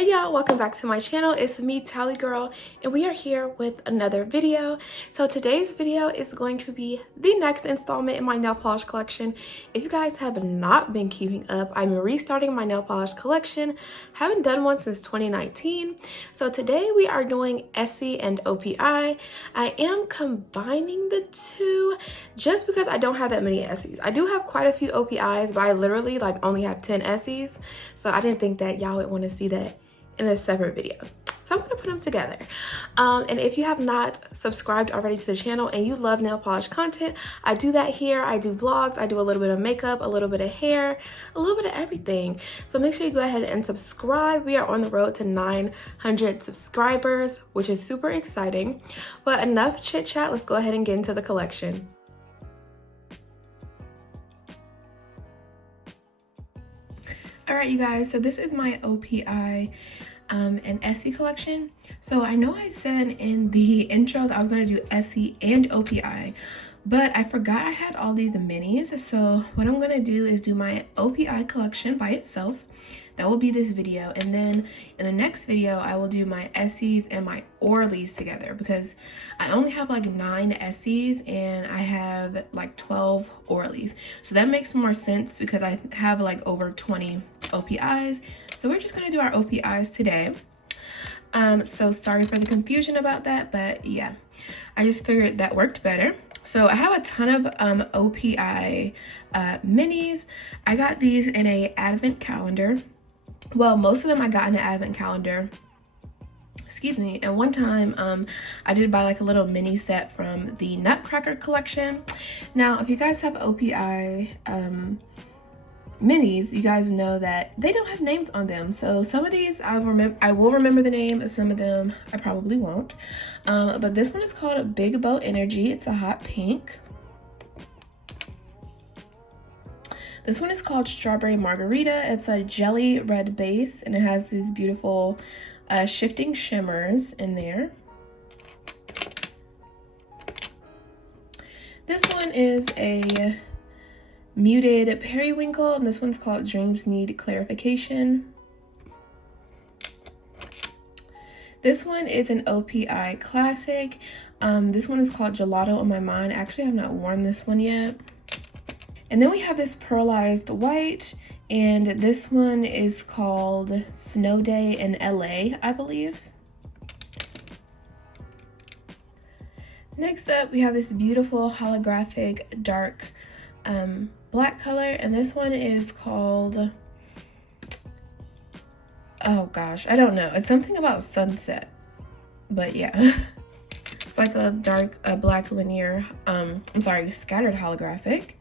Hey y'all, welcome back to my channel. It's me, Tally Girl, and we are here with another video. So today's video is going to be the next installment in my nail polish collection. If you guys have not been keeping up, I'm restarting my nail polish collection. Haven't done one since 2019. So today we are doing Essie and OPI. I am combining the two just because I don't have that many Essies. I do have quite a few OPIs, but I literally only have 10 Essies. So I didn't think that y'all would want to see that in a separate video. So I'm gonna put them together. And if you have not subscribed already to the channel and you love nail polish content, I do that here. I do vlogs, I do a little bit of makeup, a little bit of hair, a little bit of everything. So make sure you go ahead and subscribe. We are on the road to 900 subscribers, which is super exciting. But enough chit chat, let's go ahead and get into the collection. All right, you guys, so this is my OPI and Essie collection. So I know I said in the intro that I was going to do Essie and OPI, but I forgot I had all these minis. So what I'm going to do is do my OPI collection by itself. That will be this video, and then in the next video I will do my Essies and my Orleys together because I only have 9 Essies and I have 12 Orleys, so that makes more sense because I have over 20 OPIs. So we're just going to do our OPIs today. So sorry for the confusion about that, but yeah, I just figured that worked better. So I have a ton of OPI minis. I got these in a advent calendar. Well, most of them I got in an advent calendar, excuse me, and one time I did buy a little mini set from the Nutcracker collection. Now if you guys have OPI minis, you guys know that they don't have names on them. So some of these I will remember the name, some of them I probably won't. But this one is called Big Bow Energy. It's a hot pink. This one is called Strawberry Margarita. It's a jelly red base and it has these beautiful shifting shimmers in there. This one is a muted periwinkle, and this one's called Dreams Need Clarification. This one is an OPI classic. This one is called Gelato on My Mind. Actually, I have not worn this one yet. And then we have this pearlized white, and this one is called Snow Day in LA, I believe. Next up, we have this beautiful holographic dark black color, and this one is called, oh gosh, I don't know. It's something about sunset, but yeah. It's like a dark black linear, scattered holographic.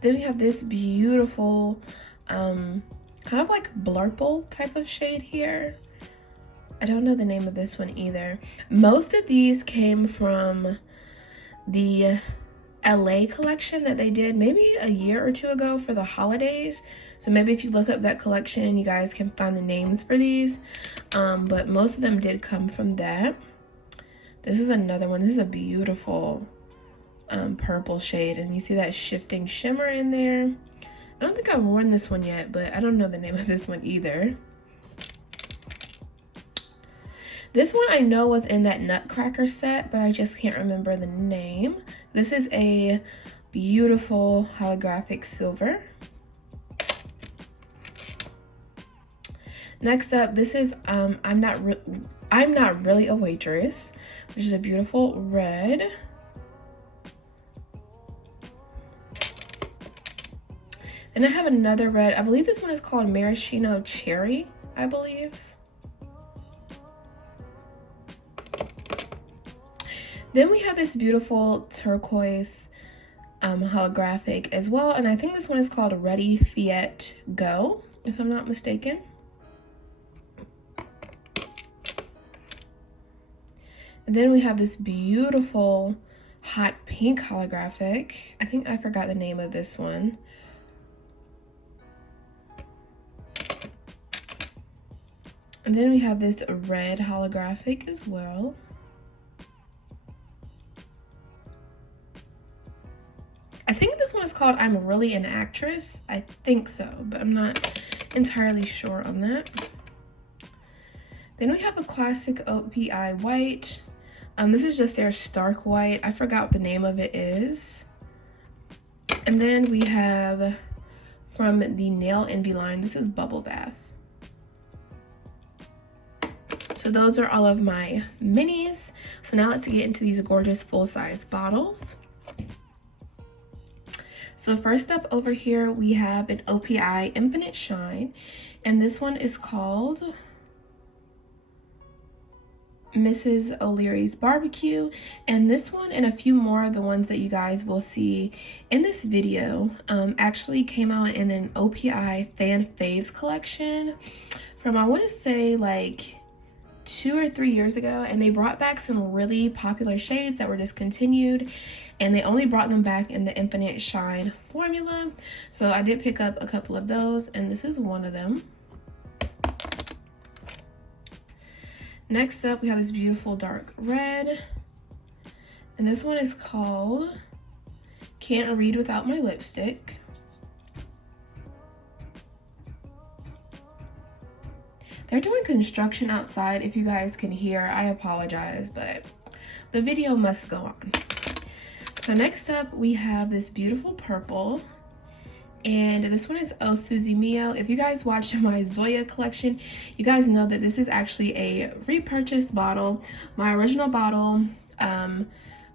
Then we have this beautiful kind of blurple type of shade here. I don't know the name of this one either. Most of these came from the LA collection that they did maybe a year or two ago for the holidays. So maybe if you look up that collection, you guys can find the names for these. But most of them did come from that. This is another one. This is a beautiful purple shade, and you see that shifting shimmer in there. I don't think I've worn this one yet, but I don't know the name of this one either. This one I know was in that Nutcracker set, but I just can't remember the name. This is a beautiful holographic silver. Next up, this is I'm Not Really a Waitress, which is a beautiful red. Then I have another red. I believe this one is called Maraschino Cherry, I believe. Then we have this beautiful turquoise holographic as well, and I think this one is called Ready Fiat Go, if I'm not mistaken. And then we have this beautiful hot pink holographic. I think I forgot the name of this one. And then we have this red holographic as well. I think this one is called I'm Really an Actress. I think so, but I'm not entirely sure on that. Then we have a classic OPI white. This is just their stark white. I forgot what the name of it is. And then we have from the Nail Envy line, this is Bubble Bath. So those are all of my minis. So now let's get into these gorgeous full-size bottles. So first up over here, we have an OPI Infinite Shine. And this one is called Mrs. O'Leary's Barbecue. And this one and a few more of the ones that you guys will see in this video actually came out in an OPI Fan Faves collection from, I want to say, like 2 or 3 years ago, and they brought back some really popular shades that were discontinued, and they only brought them back in the Infinite Shine formula. So I did pick up a couple of those, and this is one of them. Next up, we have this beautiful dark red, and this one is called Can't Read Without My Lipstick. They're doing construction outside. If you guys can hear, I apologize, but the video must go on. So next up, we have this beautiful purple, and this one is Oh Susie Mio. If you guys watched my Zoya collection, you guys know that this is actually a repurchased bottle. My original bottle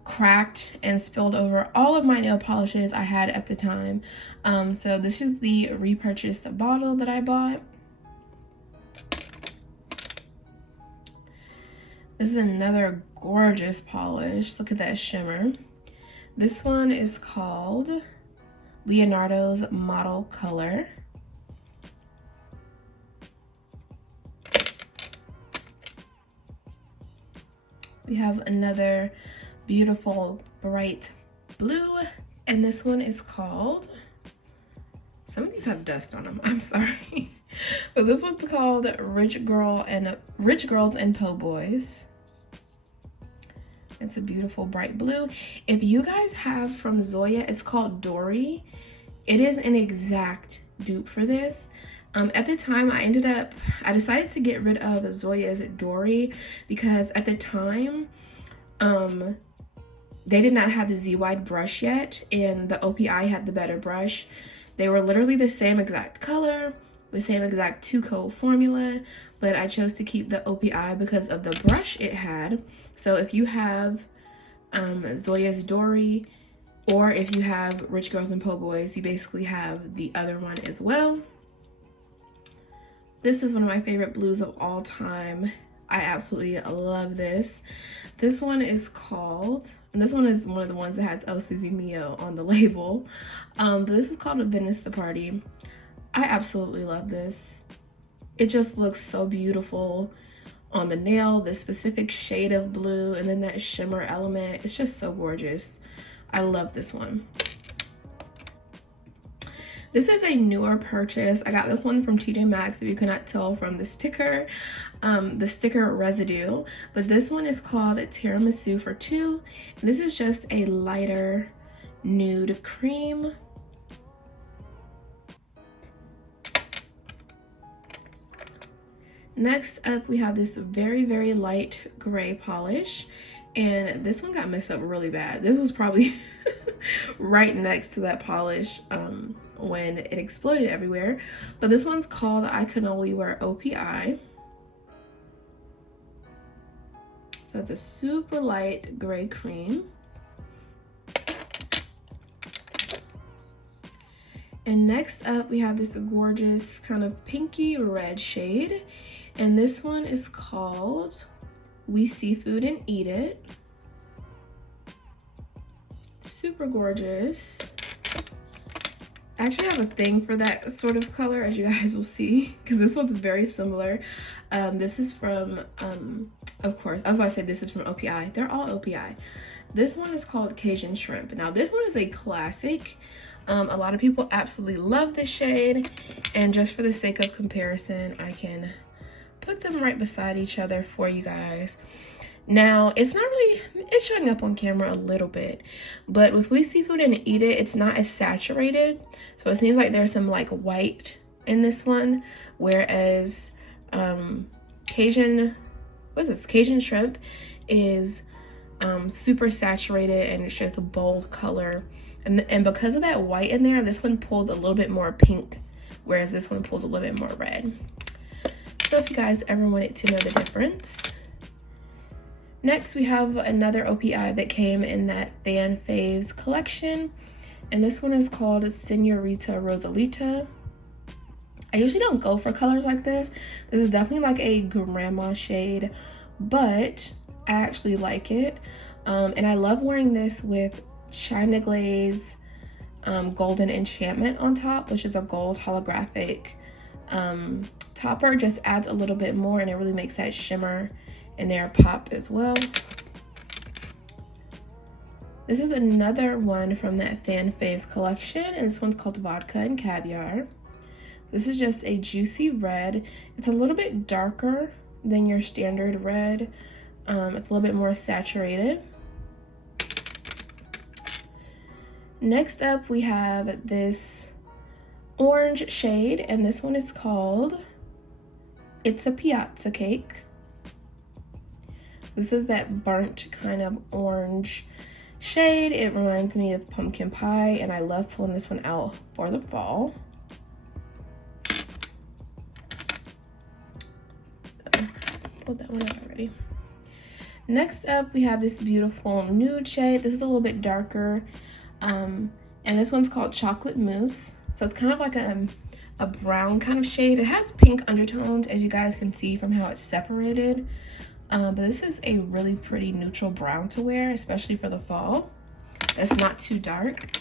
cracked and spilled over all of my nail polishes I had at the time. So this is the repurchased bottle that I bought. This is another gorgeous polish. Look at that shimmer. This one is called Leonardo's Model Color. We have another beautiful bright blue, and this one is called, some of these have dust on them, I'm sorry. But this one's called Rich Girls and Po' Boys. It's a beautiful bright blue. If you guys have from Zoya, it's called Dory. It is an exact dupe for this. At the time, I decided to get rid of Zoya's Dory because at the time, they did not have the Z-Wide brush yet, and the OPI had the better brush. They were literally the same exact color, the same exact 2-coat formula, but I chose to keep the OPI because of the brush it had. So if you have Zoya's Dory, or if you have Rich Girls and Po' Boys, you basically have the other one as well. This is one of my favorite blues of all time. I absolutely love this. This one is called, and this one is one of the ones that has Oh Susie Mio on the label. But this is called Venice the Party. I absolutely love this. It just looks so beautiful on the nail, the specific shade of blue, and then that shimmer element. It's just so gorgeous. I love this one. This is a newer purchase. I got this one from TJ Maxx, if you cannot tell from the sticker residue. But this one is called Tiramisu for Two. And this is just a lighter nude cream. Next up, we have this very, very light gray polish. And this one got messed up really bad. This was probably right next to that polish when it exploded everywhere. But this one's called I Can Only Wear OPI. So it's a super light gray cream. And next up, we have this gorgeous kind of pinky red shade. And this one is called We Seafood and Eat It. Super gorgeous. I actually have a thing for that sort of color, as you guys will see, because this one's very similar. This is from, of course, I was about to say this is from OPI. They're all OPI. This one is called Cajun Shrimp. Now, this one is a classic. A lot of people absolutely love this shade, and just for the sake of comparison, I can put them right beside each other for you guys. Now, it's not really, it's showing up on camera a little bit, but with We Seafood and Eat It, it's not as saturated. So it seems like there's some like white in this one, whereas Cajun, what is this? Cajun shrimp is super saturated, and it's just a bold color. And because of that white in there, this one pulls a little bit more pink, whereas this one pulls a little bit more red. So if you guys ever wanted to know the difference. Next, we have another OPI that came in that Fan Faves collection, and this one is called Senorita Rosalita. I usually don't go for colors like this. This is definitely like a grandma shade, but I actually like it. And I love wearing this with Shine to Glaze Golden Enchantment on top, which is a gold holographic topper. Just adds a little bit more, and it really makes that shimmer in there pop as well. This is another one from that Fan Faves collection, and this one's called Vodka and Caviar. This is just a juicy red. It's a little bit darker than your standard red. It's a little bit more saturated. Next up, we have this orange shade, and this one is called It's a Piazza Cake. This is that burnt kind of orange shade. It reminds me of pumpkin pie, and I love pulling this one out for the fall. Pulled that one out already. Next up, we have this beautiful nude shade. This is a little bit darker, and this one's called Chocolate Mousse. So it's kind of like a brown kind of shade. It has pink undertones, as you guys can see from how it's separated. But this is a really pretty neutral brown to wear, especially for the fall. It's not too dark.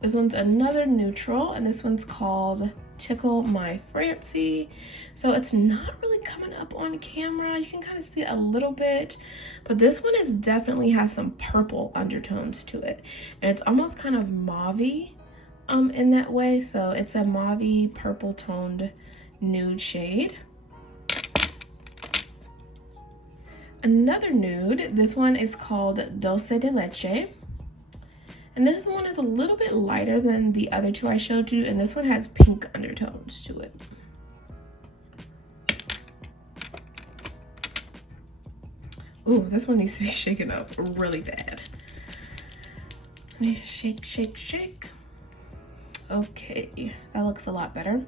This one's another neutral, and this one's called Tickle My Francie. So it's not really coming up on camera. You can kind of see it a little bit, but this one is definitely has some purple undertones to it, and it's almost kind of mauve-y in that way. So it's a mauve-y purple toned nude shade. Another nude, this one is called Dulce de Leche. And this one is a little bit lighter than the other two I showed you, and this one has pink undertones to it. Ooh, this one needs to be shaken up really bad. Let me shake, shake, shake. Okay, that looks a lot better.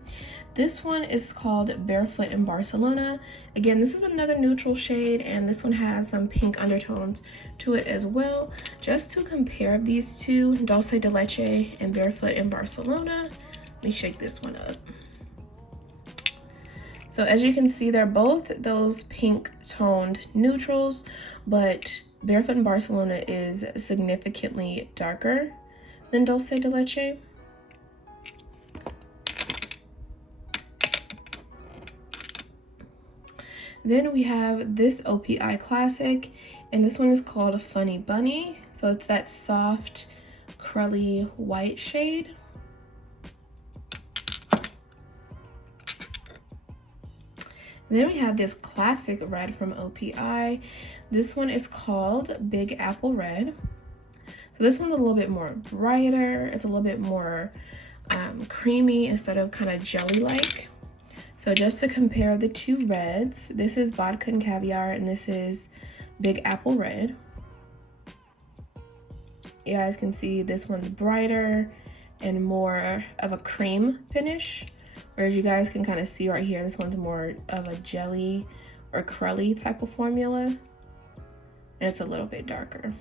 This one is called Barefoot in Barcelona. Again, this is another neutral shade, and this one has some pink undertones to it as well. Just to compare these two, Dulce de Leche and Barefoot in Barcelona, let me shake this one up. So as you can see, they're both those pink toned neutrals, but Barefoot in Barcelona is significantly darker than Dulce de Leche. Then we have this OPI classic, and this one is called Funny Bunny. So it's that soft, curly white shade. Then we have this classic red from OPI. This one is called Big Apple Red. So this one's a little bit more brighter. It's a little bit more creamy instead of kind of jelly-like. So just to compare the two reds, this is Vodka and Caviar, and this is Big Apple Red. You guys can see this one's brighter and more of a cream finish, whereas you guys can kind of see right here, this one's more of a jelly or crelly type of formula, and it's a little bit darker.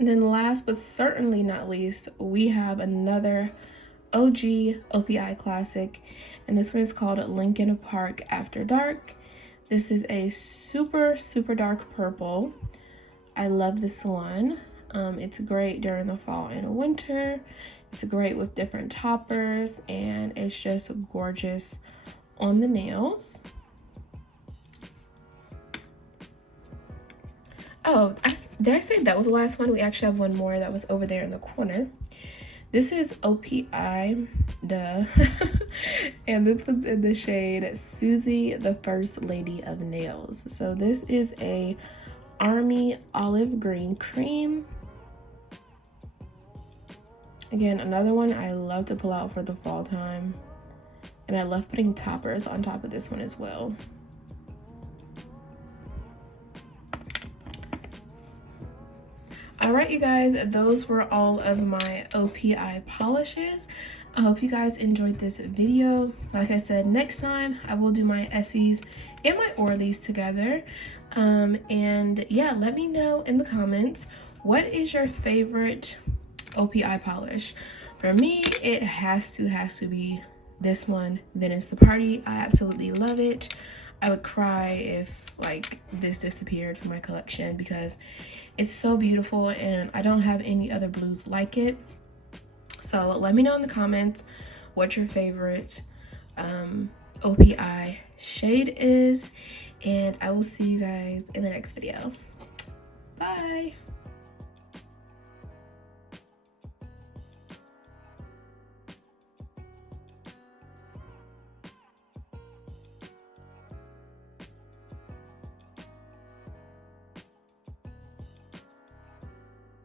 And then last but certainly not least, we have another OG OPI classic, and this one is called Lincoln Park After Dark. This is a super, super dark purple. I love this one. It's great during the fall and winter. It's great with different toppers, and it's just gorgeous on the nails. Oh, did I say that was the last one? We actually have one more that was over there in the corner. This is OPI, duh. And this one's in the shade Susie, the First Lady of Nails. So this is a army olive green cream. Again, another one I love to pull out for the fall time. And I love putting toppers on top of this one as well. All right, you guys, those were all of my OPI polishes. I hope you guys enjoyed this video. Like I said, next time I will do my Essies and my Orleys together. And yeah, let me know in the comments, what is your favorite OPI polish? For me, it has to be this one, Then It's the Party. I absolutely love it. I would cry if like this disappeared from my collection because it's so beautiful and I don't have any other blues like it. So let me know in the comments what your favorite OPI shade is, and I will see you guys in the next video. Bye.